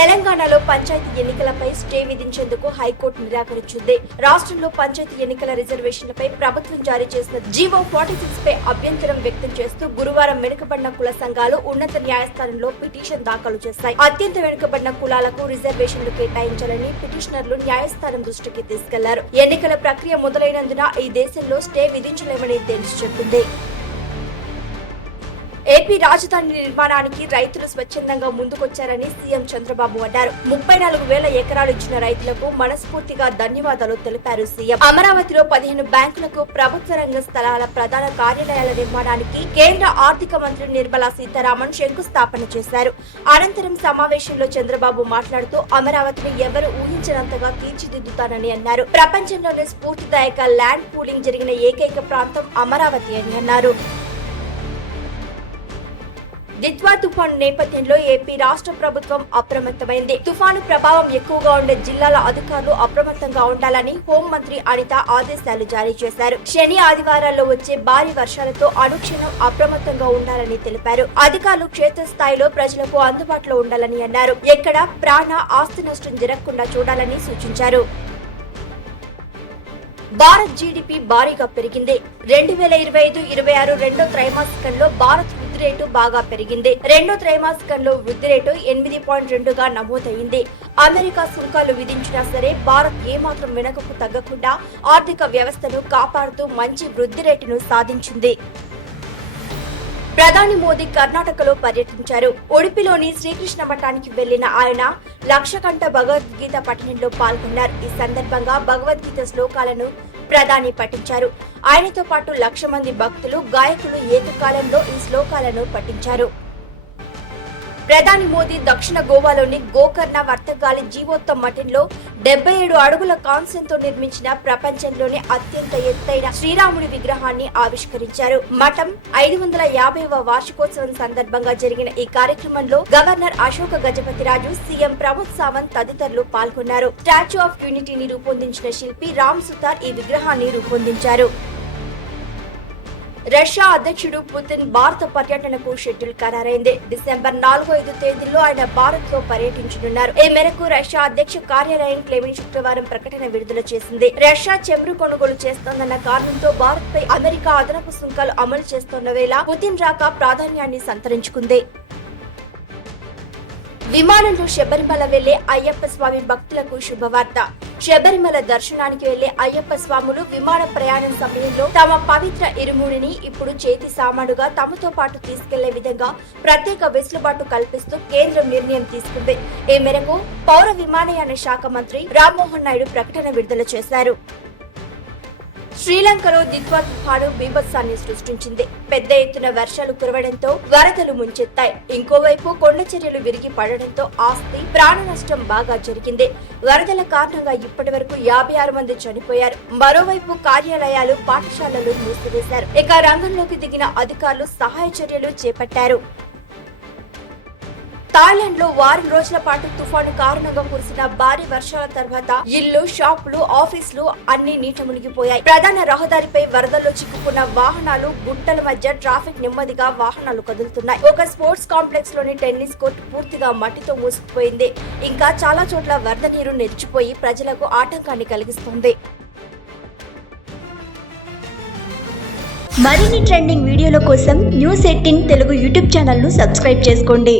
తెలంగాణలో పంచాయతీ ఎన్నికలపై stay విధించేందుకు high court నిరాకరించింది. రాష్ట్రంలో పంచాయతీ ఎన్నికల రిజర్వేషన్లపై ప్రభుత్వం జారీ చేసిన జీవో ఫార్టీ సిక్స్ పై అభ్యంతరం వ్యక్తం చేస్తూ గురువారం వెనుకబడిన కుల సంఘాలు ఉన్నత న్యాయస్థానంలో పిటిషన్ దాఖలు చేశాయి. అత్యంత వెనుకబడిన కులాలకు రిజర్వేషన్లు కేటాయించాలని పిటిషనర్లు న్యాయస్థానం దృష్టికి తీసుకెళ్ళారు. ఎన్నికల ప్రక్రియ మొదలైనందున ఈ దేశంలో స్టే విధించలేమని తేల్చి చెప్పింది. ఏపీ రాజధాని నిర్మాణానికి రైతులు స్వచ్ఛందంగా ముందుకొచ్చారని సీఎం చంద్రబాబు అన్నారు. ముప్పై నాలుగు వేల ఎకరాలు ఇచ్చిన రైతులకు మనస్ఫూర్తిగా ధన్యవాదాలు తెలిపారు సీఎం. అమరావతిలో పదిహేను బ్యాంకులకు ప్రభుత్వ రంగ స్థలాల ప్రధాన కార్యాలయాల నిర్మాణానికి కేంద్ర ఆర్థిక మంత్రి నిర్మలా సీతారామన్ శంకుస్థాపన చేశారు. అనంతరం సమావేశంలో చంద్రబాబు మాట్లాడుతూ అమరావతిని ఎవరు ఊహించినంతగా తీర్చిదిద్దుతానని అన్నారు. ప్రపంచంలోనే స్ఫూర్తిదాయక ల్యాండ్ పూలింగ్ జరిగిన ఏకైక ప్రాంతం అమరావతి అని అన్నారు. దిత్వా తుఫాను నేపథ్యంలో ఏపీ రాష్ట్ర ప్రభుత్వం అప్రమత్తమైంది. తుఫాను ప్రభావం ఎక్కువగా ఉండే జిల్లాల అధికారులు అప్రమత్తంగా ఉండాలని హోంమంత్రి అనిత ఆదేశాలు జారీ చేశారు. శని ఆదివారాల్లో వచ్చే భారీ వర్షాలతో అనుక్షణం అప్రమత్తంగా ఉండాలని తెలిపారు. అధికారులు క్షేత్రస్థాయిలో ప్రజలకు అందుబాటులో ఉండాలని అన్నారు. ఎక్కడ ప్రాణ ఆస్తి నష్టం జరగకుండా చూడాలని సూచించారు. భారత్ జీడిపి భారీగా పెరిగింది. రెండు వేల ఇరవై ఐదు ఇరవై ఆరు రెండో త్రైమాసికంలో భారత్ వృద్ధి రేటు బాగా పెరిగింది. రెండో త్రైమాసికంలో వృద్ధి రేటు ఎనిమిది పాయింట్ రెండుగా నమోదైంది. అమెరికా సుంకాలు విధించినా సరే భారత్ ఏమాత్రం వెనుకకు తగ్గకుండా ఆర్థిక వ్యవస్థను కాపాడుతూ మంచి వృద్ధి రేటును సాధించింది. ప్రధాని మోదీ కర్ణాటకలో పర్యటించారు. ఉడిపిలోని శ్రీకృష్ణ మఠానికి వెళ్ళిన ఆయన లక్షకంఠ భగవద్గీత పఠనంలో పాల్గొన్నారు. ఈ సందర్భంగా భగవద్గీత శ్లోకాలను ప్రధాని పఠించారు. ఆయనతో పాటు లక్ష మంది భక్తులు గాయకులు ఏకకాలంలో ఈ శ్లోకాలను పఠించారు. ప్రధాని మోదీ దక్షిణ గోవాలోని గోకర్ణ వర్తకాలి జీవోత్తం మఠంలో డెబ్బై ఏడు అడుగుల కాంస్యంతో నిర్మించిన ప్రపంచంలోనే అత్యంత ఎత్తైన శ్రీరాముడి విగ్రహాన్ని ఆవిష్కరించారు. మఠం ఐదు వందల యాభైవ వార్షికోత్సవం సందర్భంగా జరిగిన ఈ కార్యక్రమంలో గవర్నర్ అశోక గజపతిరాజు సీఎం ప్రమోద్ సావంత్ తదితరులు పాల్గొన్నారు. స్టాచ్యూ ఆఫ్ యూనిటీని రూపొందించిన శిల్పి రామ్ సుతార్ ఈ విగ్రహాన్ని రూపొందించారు. రష్యా అధ్యక్షుడు పుతిన్ భారత పర్యటనకు షెడ్యూల్ ఖరారైంది. డిసెంబర్ నాలుగు ఐదు తేదీల్లో ఆయన భారత్లో పర్యటించనున్నారు. ఈ మేరకు రష్యా అధ్యక్ష కార్యాలయం క్లెమిన్ శుక్రవారం ప్రకటన విడుదల చేసింది. రష్యా చెమురు కొనుగోలు చేస్తోందన్న కారణంతో భారత్ పై అమెరికా అదనపు సుంకాలు అమలు చేస్తున్న వేళ పుతిన్ రాక ప్రాధాన్యాన్ని సంతరించుకుంది. విమానంలో శబరిమల వెళ్ళే అయ్యప్ప స్వామి భక్తులకు శుభవార్త. శబరిమల దర్శనానికి వెళ్ళే అయ్యప్ప స్వాములు విమాన ప్రయాణం సమయంలో తమ పవిత్ర ఇరుముడిని ఇప్పుడు చేతి సామానుగా తమతో పాటు తీసుకెళ్ళే విధంగా ప్రత్యేక వెసులుబాటు కల్పిస్తూ కేంద్రం నిర్ణయం తీసుకుంది. ఈ మేరకు పౌర విమానయాన శాఖ మంత్రి రామ్మోహన్ నాయుడు ప్రకటన విడుదల చేశారు. శ్రీలంకలో దిత్వా తుఫాను బీభత్సాన్ని సృష్టించింది. పెద్ద ఎత్తున వర్షాలు కురవడంతో వరదలు ముంచెత్తాయి. ఇంకోవైపు కొండ చర్యలు విరిగి పడడంతో ఆస్తి ప్రాణ నష్టం బాగా జరిగింది. వరదల కారణంగా ఇప్పటి వరకు యాభై ఆరు మంది చనిపోయారు. మరోవైపు కార్యాలయాలు పాఠశాలలు మూసివేశారు. ఇక రంగంలోకి దిగిన అధికారులు సహాయ చర్యలు చేపట్టారు. థాయిలాండ్లో వారం రోజుల పాటు తుఫాను కారణంగా కురిసిన భారీ వర్షాల తర్వాత ఇల్లు షాపులు ఆఫీసులు అన్ని నీట మునిగిపోయాయి. ప్రధాన రహదారిపై వరదల్లో చిక్కుకున్న వాహనాలు గుంటల మధ్య ట్రాఫిక్ నెమ్మదిగా వాహనాలు కదులుతున్నాయి. ఒక స్పోర్ట్స్ కాంప్లెక్స్లోని టెన్నిస్ కోర్టు పూర్తిగా మట్టితో మూసుకుపోయింది. ఇంకా చాలా చోట్ల వరద నీరు నిలిచిపోయి ప్రజలకు ఆటంకాన్ని కలిగిస్తుంది. మరిన్ని ట్రెండింగ్ వీడియోల కోసం న్యూస్ ఎయిటీన్ తెలుగు యూట్యూబ్ ఛానల్ను సబ్స్క్రైబ్ చేసుకోండి.